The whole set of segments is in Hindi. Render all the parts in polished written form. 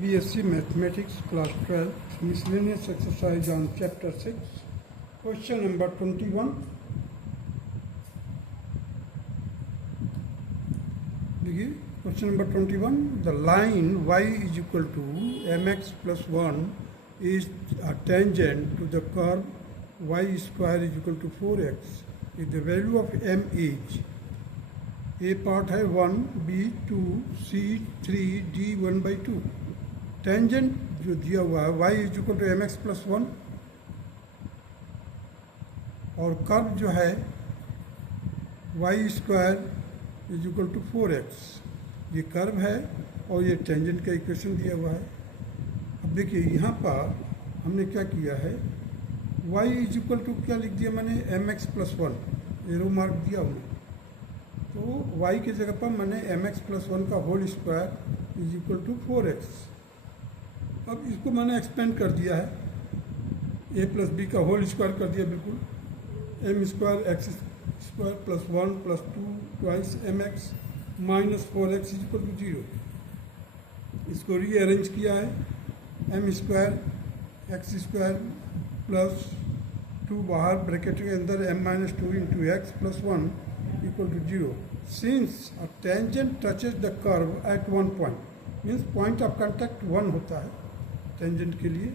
BSc Mathematics Class 12 Miscellaneous Exercise on Chapter 6 Question number 21. देखिए question number 21. The line y is equal to mx plus 1 is a tangent to the curve y square is equal to 4x. If the value of m is a part है 1, b 2, c 3, d 1 by 2. Tangent जो दिया हुआ है y is equal to m x plus 1 और कर्व जो है y square is equal to 4x. ये कर्व है और ये टेंजेंट का इक्वेशन दिया हुआ है. अब देखिए यहाँ पर हमने क्या किया है, y इज इक्वल टू क्या लिख दिया मैंने, m x plus 1 arrow mark दिया हमने. तो y की जगह पर मैंने एम एक्स प्लस 1 का whole square is equal to 4x. अब इसको मैंने एक्सपेंड कर दिया है, a प्लस बी का होल स्क्वायर कर दिया बिल्कुल. M square x square plus 1 plus 2 twice m x minus 4x is equal to 0. इसको रीअरेंज किया है, m square x square plus 2 बाहर ब्रैकेट के अंदर m minus 2 into x plus 1 equal to 0. Since a tangent touches the curve at one point, means point of contact 1 होता है टेंजेंट के लिए.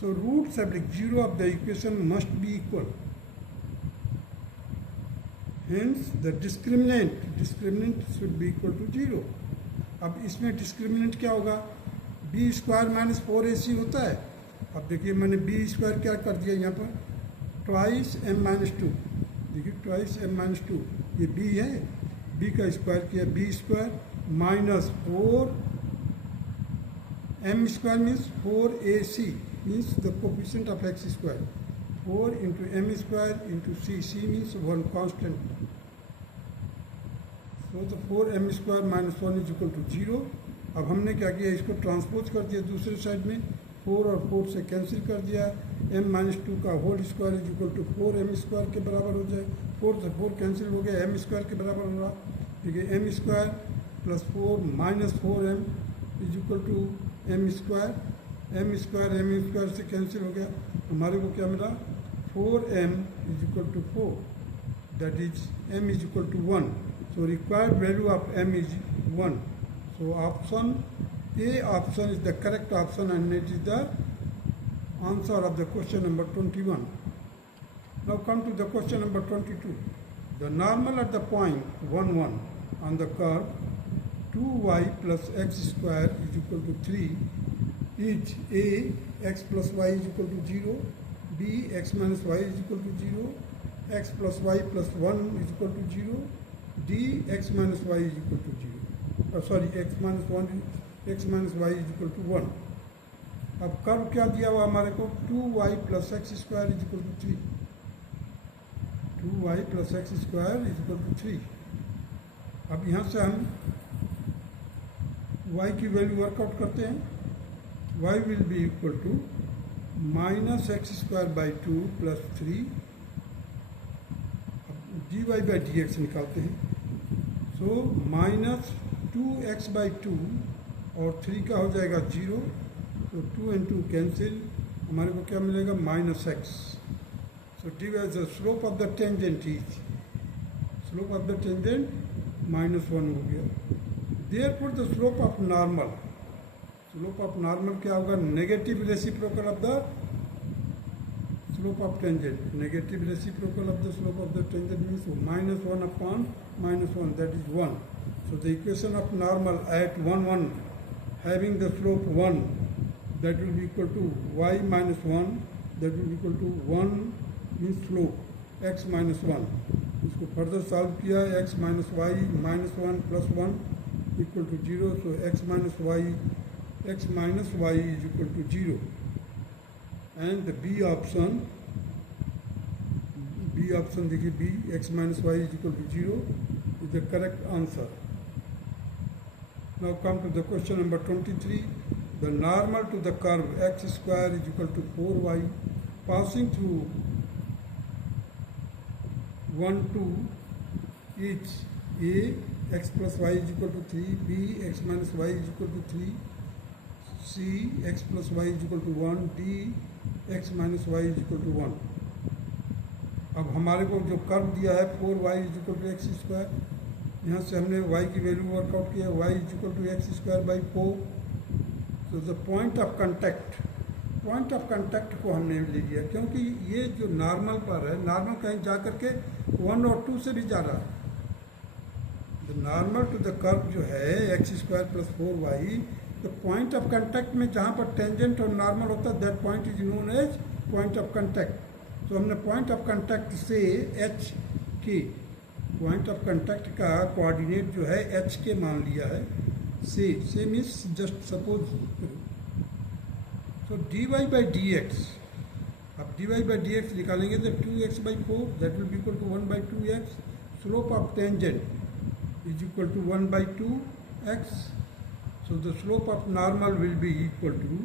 So root subject 0 of the equation must be equal. Hence the discriminant should be equal to 0. अब इसमें डिस्क्रिमिनेंट क्या होगा, बी स्क्वायर माइनस 4ac होता है. अब देखिए मैंने बी स्क्वायर क्या कर दिया यहाँ पर, ट्वाइस एम माइनस 2. देखिए ट्वाइस एम माइनस 2 ये बी है, बी का स्क्वायर किया, b square minus 4 m square means 4ac means the coefficient of x square. 4 into m square into c means one constant. So the 4m square minus 1 is equal to 0. अब हमने क्या किया, इसको ट्रांसपोज कर दिया दूसरे साइड में, 4 और 4 से कैंसिल कर दिया. m माइनस 2 का whole square is equal to 4m square के बराबर हो जाए. 4 से 4 कैंसिल हो गया, m स्क्वायर के बराबर हो रहा. देखिए m square plus 4 minus 4m is equal to m square से कैंसिल हो गया. हमारे को क्या मिला, 4m is equal to 4, that is m is equal to 1. So required value of m is 1. So option A option is the correct option and it is the answer of the question number 21. Now come to the question number 22. The normal at the point 1 1 on the curve 2y plus x square is equal to 3 is a x plus y is equal to 0, b x minus y is equal to 0, x plus y plus 1 is equal to 0, d x minus y is equal to 0. X minus 1 x minus y is equal to 1. अब कर्व क्या दिया हुआ हमारे को, 2y plus x square is equal to 3. 2y plus x square is equal to 3. अब यहाँ से हम y की वैल्यू वर्कआउट करते हैं. y will be equal to minus x square by 2 plus 3. D y by d x निकालते हैं. सो माइनस 2x बाई 2 और 3 का हो जाएगा 0. तो 2 and 2 कैंसिल, हमारे को क्या मिलेगा, minus x. So d why the slope of the tangent is, slope of the tangent minus 1 हो गया. Therefore the slope of normal क्या होगा, negative reciprocal of the slope of tangent. Negative reciprocal of the slope of the tangent means minus 1 upon minus 1, that is 1. So the equation of normal at 1 1 having the slope 1, that will be equal to y minus 1, that will be equal to 1 means slope x minus 1. इसको फर्दर सॉल्व किया, x minus y minus 1 plus 1 equal to 0. So x minus y is equal to 0. And the B option देखिए, B x minus y is equal to 0 is the correct answer. Now come to the question number 23. The normal to the curve x square is equal to 4y passing through 1 2 is a x plus y is equal to 3, b x minus y is equal to 3, c x plus y is equal to 1 d x minus y is equal to 1। अब हमारे को जो कर्व दिया है 4y is equal to x square, यहाँ से हमने y की वैल्यू वर्कआउट किया, y is equal to x square by 4। तो द पॉइंट ऑफ कंटैक्ट को हमने ले लिया, क्योंकि ये जो नॉर्मल पर है, नॉर्मल कहीं जा करके 1 और 2 से भी जा रहा है। The normal to the curve जो है x square plus 4y, the point of contact में जहाँ पर टेंजेंट और नॉर्मल होता है, that point is known as point of contact. तो हमने पॉइंट ऑफ कंटैक्ट से h k, point of contact का कोऑर्डिनेट जो है एच के मान लिया है, से मीन्स जस्ट सपोज। तो d y by d x, अब d y by d x निकालेंगे तो 2x by 4 that will be equal to 1 by 2x। Slope of tangent is equal to 1 by 2x। So the slope of normal will be equal to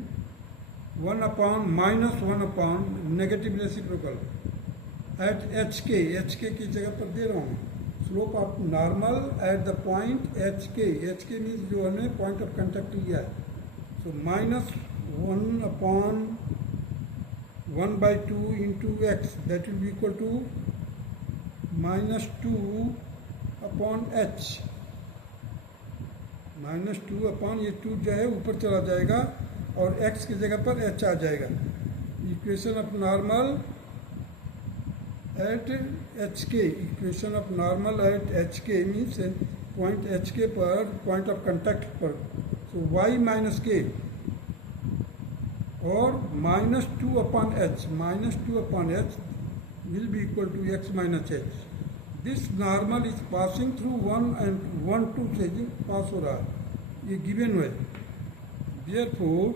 1 upon minus 1 upon negative reciprocal at H k की जगह पर दे रहा हूँ slope of normal at the point H के मीन्स जो हमने पॉइंट ऑफ कंटैक्ट लिया है। So minus 1 upon 1 by 2 into x that will be equal to minus 2 upon h. Minus 2 upon ये 2 जो है ऊपर चला जाएगा और x की जगह पर h आ जाएगा। Equation of normal at H के, equation of normal at H के मीन्स पॉइंट एच के पर, पॉइंट ऑफ कंटैक्ट पर। सो y माइनस के और minus 2 upon h, minus 2 upon h will be equal to x minus h. This normal is passing through 1 and 1 2 से पास हो रहा है, ये गिवन है। Therefore,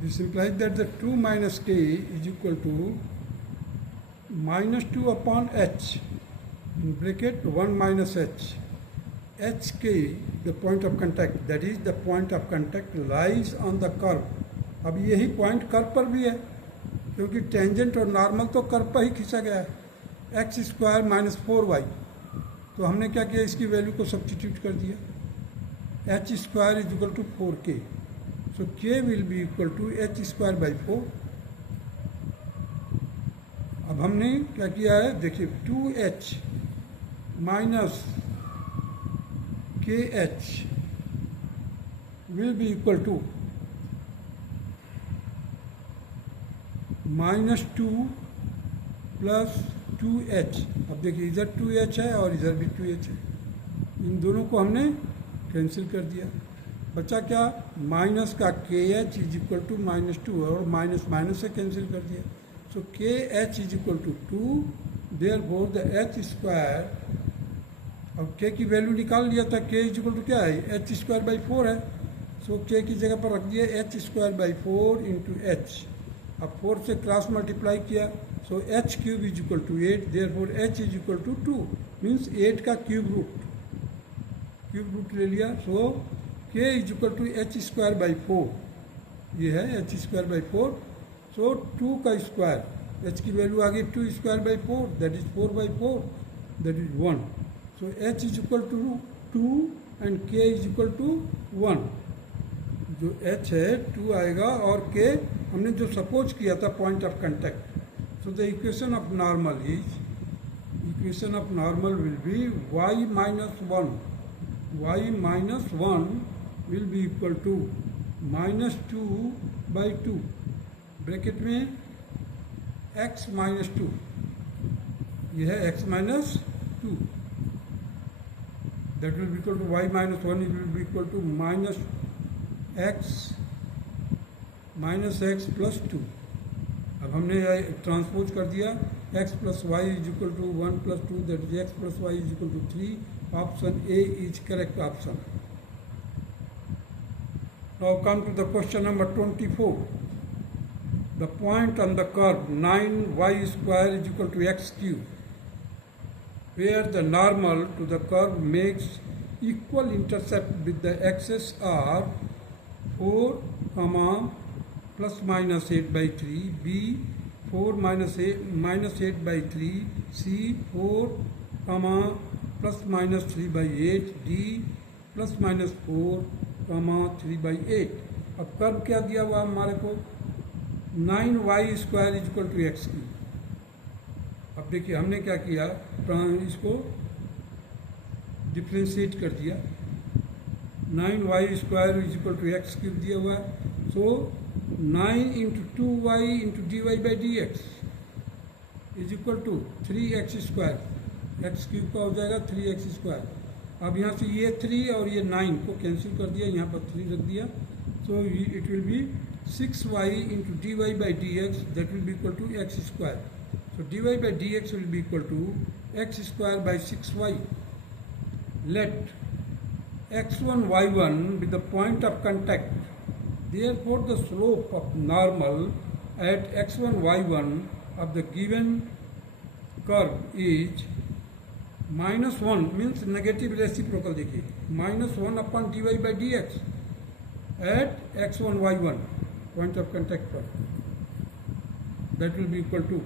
this implies that the 2 minus k is equal to minus 2 upon h in bracket 1 minus h. hk the point of contact, that is the point of contact lies on the curve. अब यही पॉइंट कर्व पर भी है, क्योंकि टेंजेंट और नॉर्मल तो कर्व पर ही खींचा गया है। एक्स स्क्वायर माइनस 4y, तो हमने क्या किया, इसकी वैल्यू को सब्स्टिट्यूट कर दिया। H square is equal to 4k, so k will be equal to h square by 4। अब हमने क्या किया है, देखिए 2h minus kh will be equal to minus 2 plus 2h। अब देखिए इधर 2h है और इधर भी 2h है, इन दोनों को हमने कैंसिल कर दिया। बचा क्या, माइनस का k h is equal to minus 2 और माइनस माइनस से कैंसिल कर दिया। So k h is equal to 2, therefore the h square, अब के की वैल्यू निकाल लिया था, के इज इक्वल टू क्या है, एच स्क्वायर बाई 4 है। सो के की जगह पर रख दिया h square by 4 into h. अब 4 से क्रॉस मल्टीप्लाई किया, so h cube is equal to 8, therefore h is equal to 2 means 8 का क्यूब रूट ले लिया। So k is equal to h square by 4, ये है एच स्क्वायर बाई 4। सो 2 का स्क्वायर, h की वैल्यू आ गई 2 square by 4 that is 4 by 4 that is 1। So h is equal to 2 and k is equal to 1। जो h है 2 आएगा और k हमने जो सपोज किया था point of contact. So the equation of normal is, equation of normal will be y minus 1, y minus 1 will be equal to minus 2 by 2 bracket में x माइनस 2, यह है x minus 2, that will be equal to y minus 1 will be equal to minus x plus 2। अब हमने ट्रांसपोज कर दिया, x plus y is equal to 1 plus 2 that is x plus y is equal to 3। Option A is correct option. Now come to the question number 24. The point on the curve 9y square is equal to x cube, where the normal to the curve makes equal intercept with the axes are 4, plus minus 8 by 3, b 4 minus 8 by 3, c 4, plus minus 3 by 8, d plus minus 4, 3 by 8. अब कर्व क्या दिया हुआ हमारे को 9y square is equal to x की। अब देखिए हमने क्या किया, इसको डिफ्रेंशिएट कर दिया। 9y square is equal to x cube दिया हुआ है, so 9 into 2y into d y by d x is equal to 3x square. X cube का हो जाएगा 3x स्क्वायर। अब यहाँ से ये 3 और ये 9 को कैंसिल कर दिया, यहाँ पर 3 रख दिया, so it will be 6y into d y by d x, that will be equal to x square. So d y by d x will be equal to x square by 6y। Let x1 y1 with the point of contact, therefore the slope of normal at x1 y1 of the given curve is -1 means negative reciprocal। देखिए -1 upon dy by dx at x1 y1 point of contact पर, that will be equal to,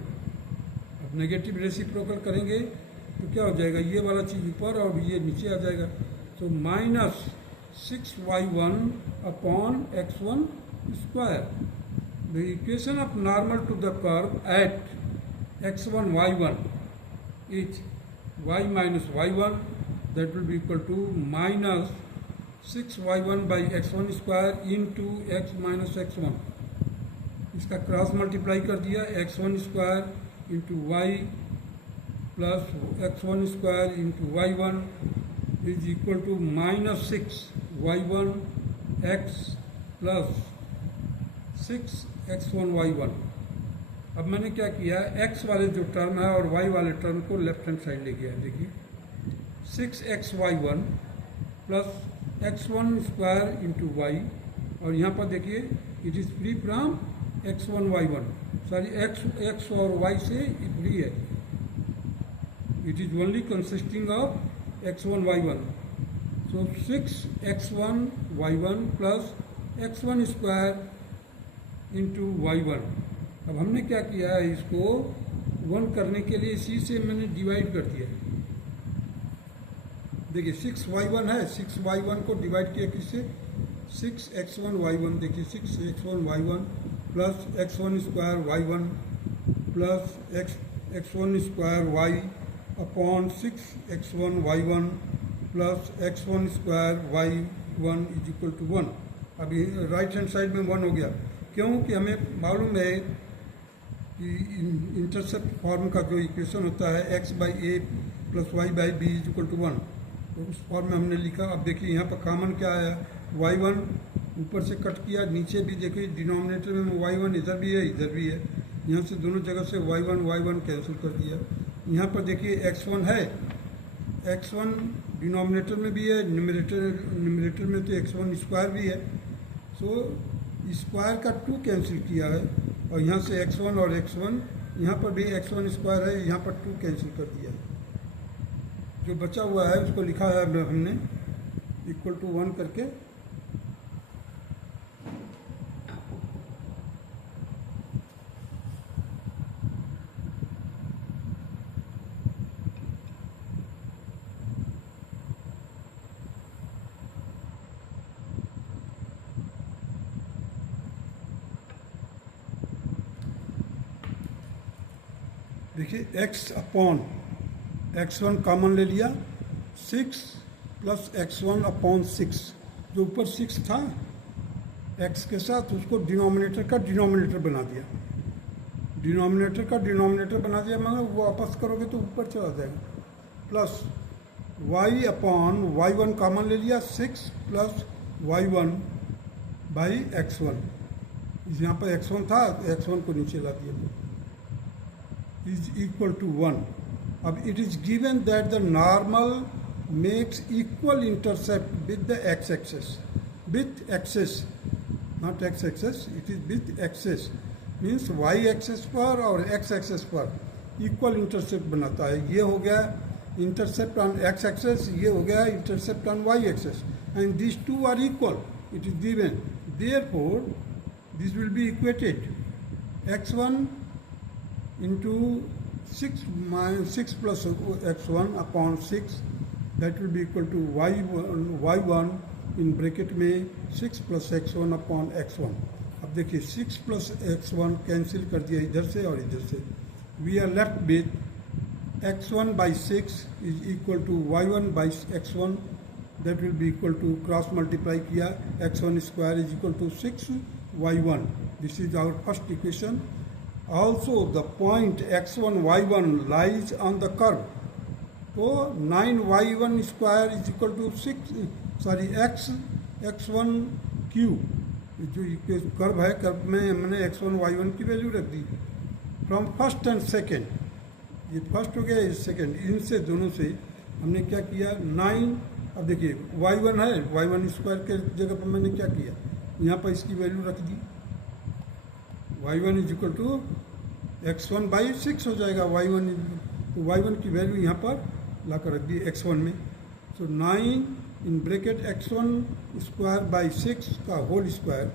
अब नेगेटिव रेसिप्रोकल करेंगे तो क्या हो जाएगा, ये वाला चीज ऊपर और ये नीचे आ जाएगा, तो -6y1 upon x1 square। The equation of normal to the curve at x1 y1 is y minus y1, that will be equal to minus 6y1 by x1 square into x minus x1। इसका क्रॉस मल्टीप्लाई कर दिया, x1 square into y plus x1 square into y1 is equal to -6y1 x plus 6x1 y1। अब मैंने क्या किया, x वाले जो टर्म है और y वाले टर्म को लेफ्ट हैंड साइड ले गया। देखिए 6xy1 plus x1 square into Y, और यहाँ पर देखिए it is free from x1 y1, sorry x और y से फ्री है, it is only consisting of x1 y1। So 6x1 y1 plus x1 square into y1। अब हमने क्या किया है, इसको 1 करने के लिए इसी से मैंने डिवाइड कर दिया। देखिए 6y1 है, 6y1 को डिवाइड किया किससे, 6x1 y1। देखिए 6x1 y1 plus x1 square y1 plus x1 square y upon 6x1 y1 plus x1 square y1 is equal to 1। अभी राइट हैंड साइड में 1 हो गया, क्योंकि हमें मालूम है कि इंटरसेप्ट फॉर्म का जो इक्वेशन होता है x by a plus y by b is equal to 1, तो उस फॉर्म में हमने लिखा। अब देखिए यहाँ पर कॉमन क्या आया, y1 ऊपर से कट किया, नीचे भी देखिए डिनोमिनेटर में y1 इधर भी है इधर भी है, यहाँ से दोनों जगह से y1 कैंसिल कर दिया। यहाँ पर देखिए x1 है, x1 डिनोमिनेटर में भी है, न्यूमरेटर में तो x1 स्क्वायर भी है, सो स्क्वायर का 2 कैंसिल किया है, और यहाँ से x1 और x1, यहाँ पर भी x1 स्क्वायर है, यहाँ पर 2 कैंसिल कर दिया है। जो बचा हुआ है उसको लिखा है हमने इक्वल टू 1 करके। देखिए x अपॉन x1 कॉमन ले लिया, 6 प्लस x1 अपॉन 6, जो ऊपर 6 था x के साथ, उसको डिनोमिनेटर का डिनोमिनेटर बना दिया, डिनोमिनेटर का डिनोमिनेटर बना दिया, मगर वो वापस करोगे तो ऊपर चला जाएगा, plus y upon y1 common ले लिया, 6 प्लस y1 बाई x1, यहाँ पर x1 था, x1 को नीचे ला दिया, is equal to 1। अब it is given that the normal makes equal intercept with the x-axis। with axis, not x axis, it is with axis, means y axis पर और x एक्सेस पर इक्वल इंटरसेप्ट बनाता है. ये हो गया इंटरसेप्ट ऑन x एक्सेस, ये हो गया intercept on y axis, and this two are equal. It is given, therefore this will be equated. x1 into 6 plus x1 upon 6, that will be equal to y1 in bracket में 6 plus x1 upon x1. अब देखिए 6 plus x1 कैंसिल कर दिया इधर से और इधर से. We are left with x1 by 6 is equal to y1 by x1, that will be equal to cross multiply किया x1 square is equal to 6y1. This is our first equation. Also the point x1 y1 lies on the curve. तो 9y1 square is equal to x1 cube. जो कर्व है, कर्व में हमने x1 y1 की वैल्यू रख दी. फ्रॉम फर्स्ट एंड सेकेंड, ये फर्स्ट हो गया, ये सेकेंड, इनसे दोनों से हमने क्या किया 9. अब देखिए y1 है, y1 स्क्वायर के जगह पर मैंने क्या किया, यहाँ पर इसकी वैल्यू रख दी. y1 is equal to x1 by 6 हो जाएगा. तो y1 की वैल्यू यहाँ पर ला कर रख दी x1 में. So 9 in bracket x1 square by 6 का whole square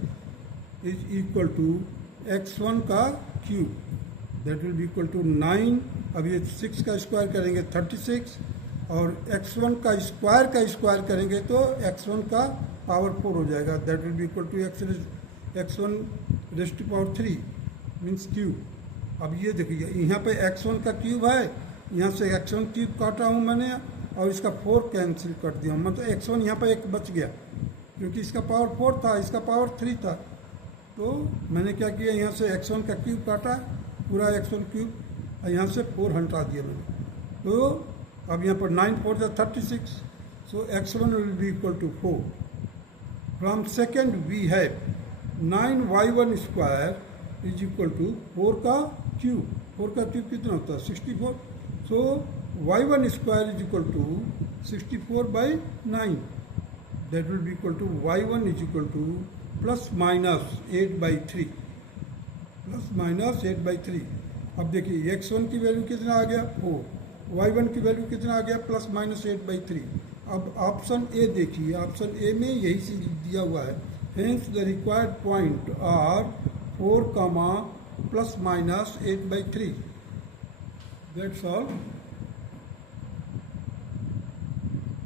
is equal to x1 का cube, that will be equal to 9. अब ये 6 का स्क्वायर करेंगे 36, और x1 का स्क्वायर करेंगे तो x1 का पावर 4 हो जाएगा. That will be equal to x1 raised to power 3 means cube. अब ये देखिए यहाँ पे x1 का क्यूब है, यहाँ से x1 क्यूब काटा हूँ मैंने और इसका 4 कैंसिल कर दिया. मतलब x1 यहाँ पे एक बच गया क्योंकि इसका पावर 4 था, इसका पावर 3 था. तो मैंने क्या किया, यहाँ से x1 का क्यूब काटा, पूरा x1 क्यूब, और यहाँ से 4 हटा दिया मैंने. तो अब यहाँ पर 9 4 जा 36. So x1 will be equal to 4. From second we have 9y1 square is equal to 4 का क्यूब. 4 का क्यूब कितना होता है 64. So y1 square is equal to 64 by 9, that will be equal to y1 is equal to plus minus 8 by 3, plus minus 8 by 3. अब देखिए x1 की वैल्यू कितना आ गया 4, y1 की वैल्यू कितना आ गया प्लस माइनस 8 बाई 3. अब ऑप्शन ए देखिए, ऑप्शन ए में यही चीज दिया हुआ है. Hence the required point are 4, plus minus 8 by 3. That's all.